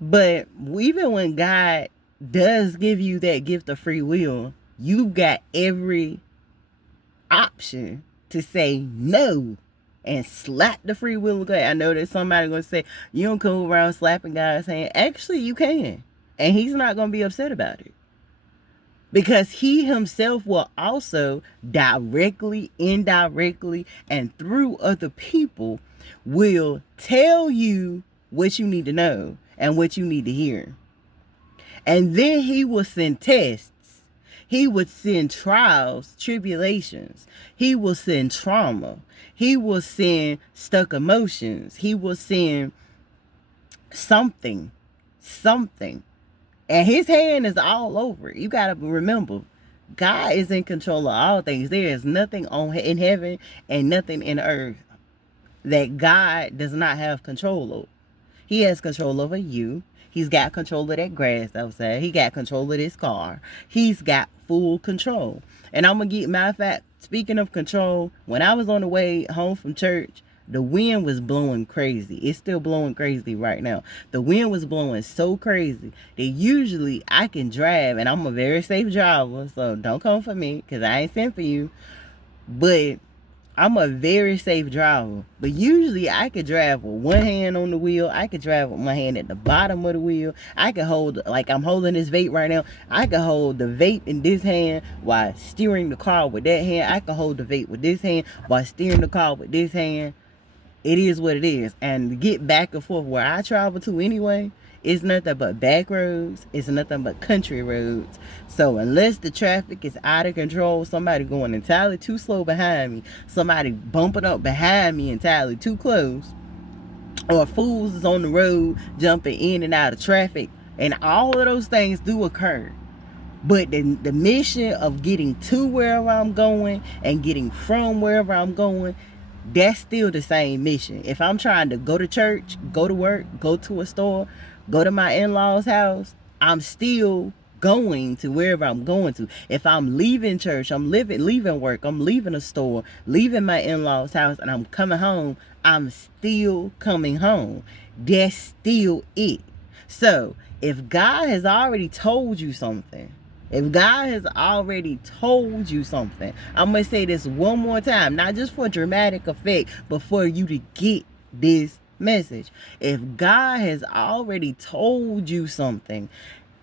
But even when God does give you that gift of free will, you've got every option to say no and slap the free will away. I know that somebody gonna say you don't go around slapping God's hand. Actually, you can, and He's not gonna be upset about it, because He Himself will also directly, indirectly, and through other people will tell you what you need to know and what you need to hear. And then He will send tests. He would send trials, tribulations. He will send trauma. He will send stuck emotions. He will send something. And His hand is all over it. You got to remember, God is in control of all things. There is nothing in heaven and nothing in earth that God does not have control over. He has control over you. He's got control of that grass outside. He got control of this car. He's got full control. And I'm going to matter of fact, speaking of control, when I was on the way home from church, the wind was blowing crazy. It's still blowing crazy right now. The wind was blowing so crazy that usually I can drive, and I'm a very safe driver, so don't come for me because I ain't sent for you. But I'm a very safe driver, but usually I could drive with one hand on the wheel. I could drive with my hand at the bottom of the wheel. I could hold, like I'm holding this vape right now, I could hold the vape in this hand while steering the car with that hand. I could hold the vape with this hand while steering the car with this hand. It is what it is. And to get back and forth where I travel to anyway, it's nothing but back roads. It's nothing but country roads. So unless the traffic is out of control, somebody going entirely too slow behind me, somebody bumping up behind me entirely too close, or fools is on the road jumping in and out of traffic, and all of those things do occur. But the mission of getting to wherever I'm going and getting from wherever I'm going, that's still the same mission. If I'm trying to go to church, go to work, go to a store, go to my in-laws' house, I'm still going to wherever I'm going to. If I'm leaving church, I'm leaving work, I'm leaving a store, leaving my in-laws' house, and I'm coming home, I'm still coming home. That's still it. So if God has already told you something, I'm going to say this one more time, not just for dramatic effect, but for you to get this message. If God has already told you something,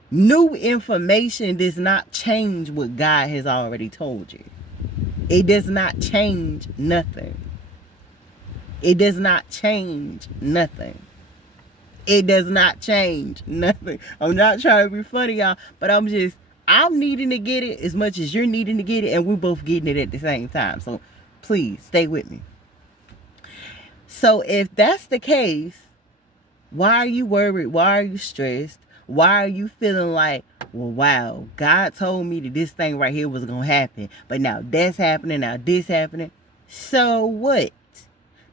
new information does not change what God has already told you. It does not change nothing. It does not change nothing. It does not change nothing. I'm not trying to be funny, y'all, but I'm needing to get it as much as you're needing to get it, and we're both getting it at the same time. So please stay with me. So if that's the case, why are you worried? Why are you stressed? Why are you feeling like, well, wow, God told me that this thing right here was going to happen, but now that's happening, now this happening. So what?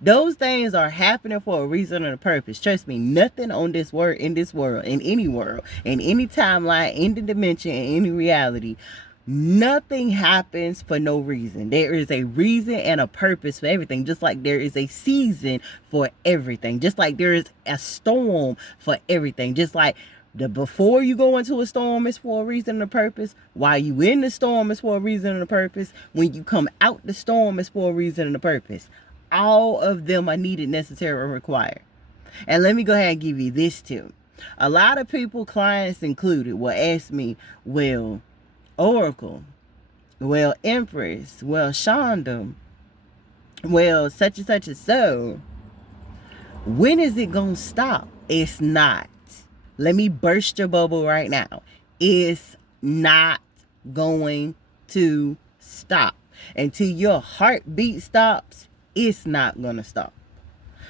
Those things are happening for a reason and a purpose. Trust me, nothing on this world, in any timeline, in the dimension, in any reality, nothing happens for no reason. There is a reason and a purpose for everything. Just like there is a season for everything. Just like there is a storm for everything. Just like before you go into a storm is for a reason and a purpose. While you in the storm is for a reason and a purpose. When you come out the storm is for a reason and a purpose. All of them are needed, necessary, or required. And let me go ahead and give you this too. A lot of people, clients included, will ask me, well, Oracle, well, Empress, well, Shonda, well, such and such and so, when is it going to stop? It's not. Let me burst your bubble right now. It's not going to stop. Until your heartbeat stops, it's not going to stop.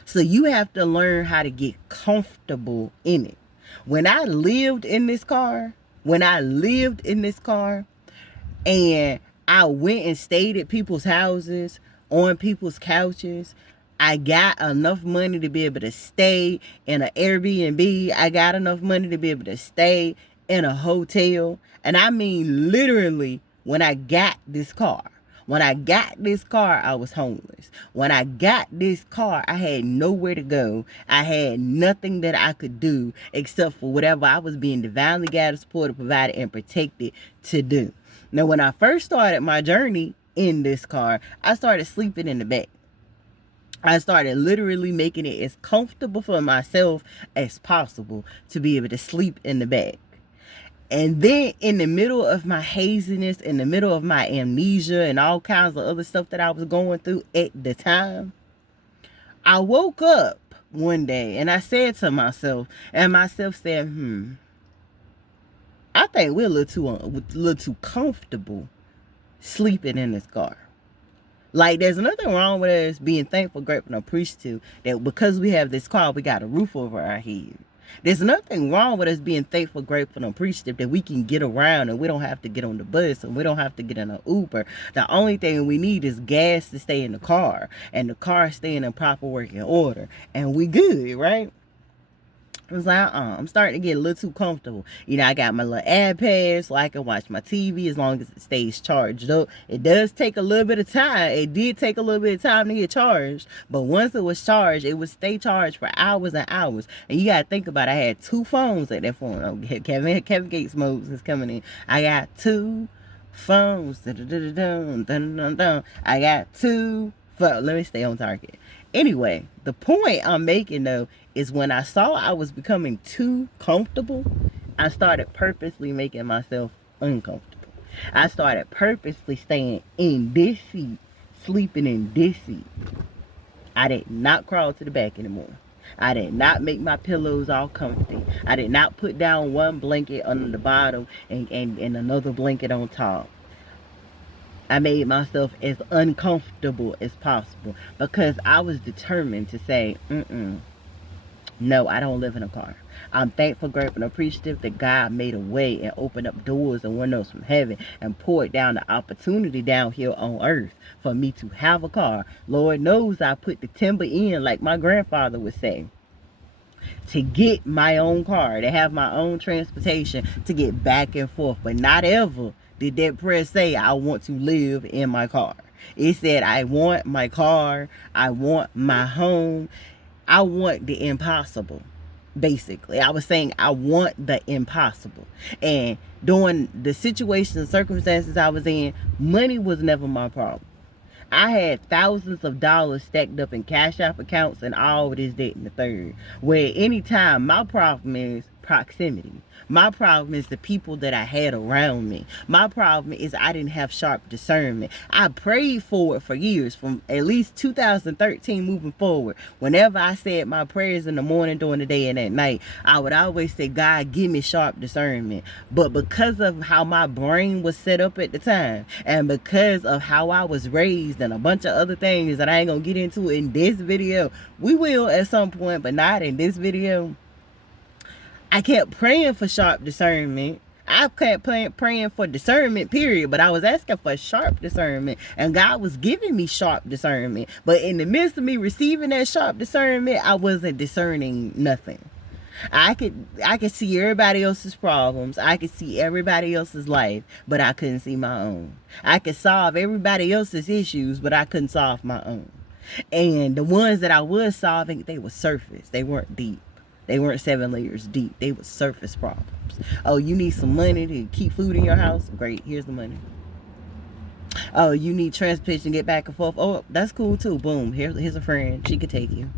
So you have to learn how to get comfortable in it. When I lived in this car, and I went and stayed at people's houses, on people's couches, I got enough money to be able to stay in an Airbnb. I got enough money to be able to stay in a hotel. And I mean literally when I got this car. When I got this car, I was homeless. When I got this car, I had nowhere to go. I had nothing that I could do except for whatever I was being divinely guided, supported, provided, and protected to do. Now, when I first started my journey in this car, I started sleeping in the back. I started literally making it as comfortable for myself as possible to be able to sleep in the back. And then in the middle of my haziness, in the middle of my amnesia and all kinds of other stuff that I was going through at the time, I woke up one day and I said to myself, and myself said, I think we're a little too comfortable sleeping in this car. Like, there's nothing wrong with us being thankful, grateful, and appreciative that because we have this car, we got a roof over our head. There's nothing wrong with us being thankful, grateful, and appreciative that we can get around and we don't have to get on the bus and we don't have to get in an Uber. The only thing we need is gas to stay in the car and the car staying in proper working order. And we good, right? I was like, I'm starting to get a little too comfortable. You know, I got my little iPad so I can watch my TV as long as it stays charged up. It does take a little bit of time. It did take a little bit of time to get charged. But once it was charged, it would stay charged for hours and hours. And you got to think about it. I had 2 phones at that point. Oh, Kevin Gates Moses is coming in. I got 2 phones. I got 2 phones. Let me stay on target. Anyway, the point I'm making, though, is when I saw I was becoming too comfortable, I started purposely making myself uncomfortable. I started purposely staying in this seat, sleeping in this seat. I did not crawl to the back anymore. I did not make my pillows all comfy. I did not put down one blanket under the bottom and another blanket on top. I made myself as uncomfortable as possible because I was determined to say, no, I don't live in a car. I'm thankful, grateful, and appreciative that God made a way and opened up doors and windows from heaven and poured down the opportunity down here on earth for me to have a car. Lord knows I put the timber in, like my grandfather would say, to get my own car, to have my own transportation, to get back and forth. But not ever did that prayer say, I want to live in my car. It said, I want my car. I want my home. I want the impossible. Basically, I was saying I want the impossible. And during the situations and circumstances I was in, money was never my problem. I had thousands of dollars stacked up in cash app accounts and all of this, that, and the third. Where anytime my problem is proximity. My problem is the people that I had around me. My problem is I didn't have sharp discernment. I prayed for it for years, from at least 2013 moving forward. Whenever I said my prayers in the morning, during the day, and at night, I would always say, God, give me sharp discernment. But because of how my brain was set up at the time, and because of how I was raised and a bunch of other things that I ain't gonna get into in this video, we will at some point, but not in this video, I kept praying for sharp discernment. I kept praying for discernment, period. But I was asking for sharp discernment. And God was giving me sharp discernment. But in the midst of me receiving that sharp discernment, I wasn't discerning nothing. I could see everybody else's problems. I could see everybody else's life. But I couldn't see my own. I could solve everybody else's issues. But I couldn't solve my own. And the ones that I was solving, they were surface. They weren't deep. They weren't 7 layers deep. They were surface problems. Oh, you need some money to keep food in your house? Great, here's the money. Oh, you need transportation to get back and forth? Oh, that's cool too. Boom, here's a friend. She could take you.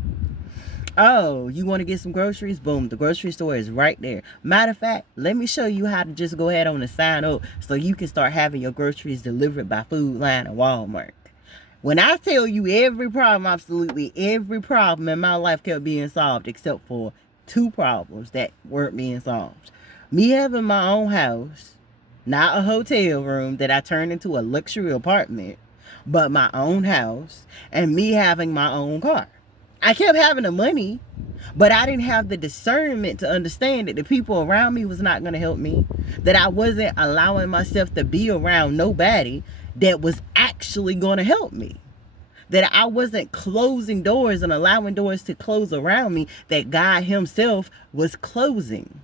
Oh, you want to get some groceries? Boom, the grocery store is right there. Matter of fact, let me show you how to just go ahead on and sign up so you can start having your groceries delivered by Food Line and Walmart. When I tell you every problem, absolutely every problem in my life kept being solved except for 2 problems that weren't being solved. Me having my own house, not a hotel room that I turned into a luxury apartment, but my own house, and me having my own car. I kept having the money, but I didn't have the discernment to understand that the people around me was not going to help me, that I wasn't allowing myself to be around nobody that was actually going to help me. That I wasn't closing doors and allowing doors to close around me that God himself was closing.